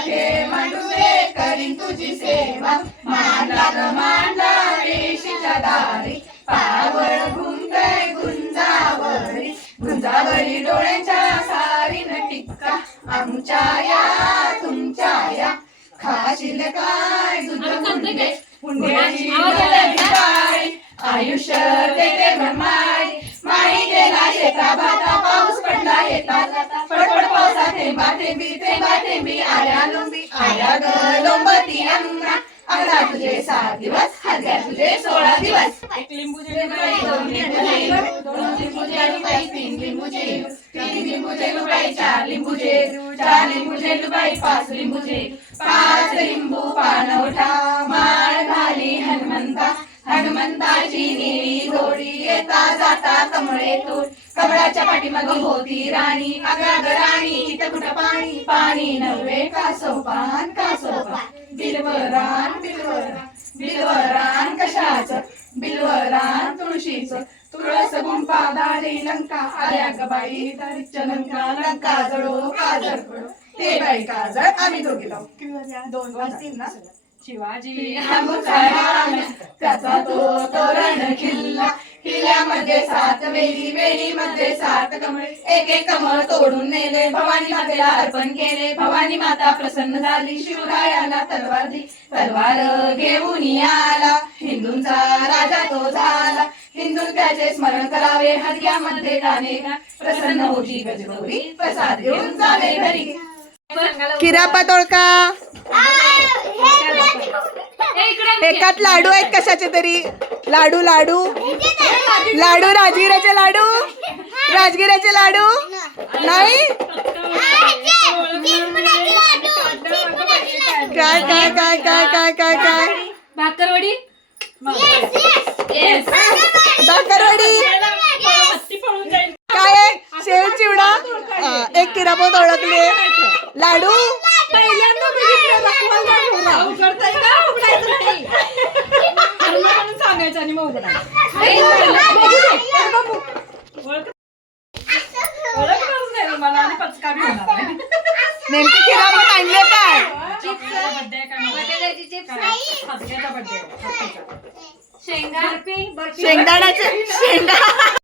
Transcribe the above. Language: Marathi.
मांडू दे करीन तुझी सेवा. मांडला ग मांडला वेशीच्या दारी. पावर घुमतय गुंजावरी. गुंजावरी डोळ्यांच्या सारीन टिक्का आमच्या या तुमच्या या. खाशील काय दूध हुंडे हुंड्याची आयुष्य देते भरमाई माई गेला शेता भाता पाऊस पडला येता. थेंबा थेंबी थेंबा थेंबी आल्या लोंबी आल्या ग लोंबती अंगणा. अंगणा तुझे सात दिवस हातग्या तुझे सोळा दिवस. एक लिंबूचे रुपये दोन लिंबूचे दोन लिंबूचे रुपये तीन लिंबूचे तीन लिंबूचे रुपये चार लिंबूचे चार लिंबूचे रुपये पाच लिंबूचे पाच लिंबू पानवटा माळ घाली हनुमंता. हनुमंताची निळी घोडी येता जाता कमळे तोड कमळाच्या पाठीमागे होती राणी अगाग राणी. तिथं कुठं पाणी? पाणी नव्हे का सोपान? का सोपान? बिलवरान बिलवरान. बिलवरान कशाच? बिलवरान तुळशीच. तुळस गुंपा दाढी लंका आल्या ग बाई. दारीच्या लंका लंका जळो काजळ पडो. ते बाई काजळ आम्ही दोघे लावू. दोन वाजतील ना? शिवाजी त्याचा तो तोरण किल्ला किल्ल्यामध्ये सात वेली वेलीमध्ये सात कमळे. एक एक कमळ तोडून नेले. भवानी मातेला अर्पण केले. भवानी माता प्रसन्न झाली. शिवरायाला तलवार दिली. तलवार घेऊन आला. हिंदूंचा राजा तो झाला. हिंदू त्याचे स्मरण करावे. हरियामध्ये जाणे प्रसन्न होती गजगौरी. प्रसाद घेऊन जावे घरी. किरापा तोडका. एकात लाडू आहेत कशाचे तरी? लाडू लाडू? लाडू राजगिराचे लाडू? राजगिराचे लाडू? नाही? काय काय काय काय काय काय काय? भाकरवडी? दाखरवाडी काय आहे? शेव चिवडा एक किरापत ओळखले. लाडू? बी होणार नाही. नेमकी आणले काय. हसण्याचा. शेंगदाण्याचे शेंगा.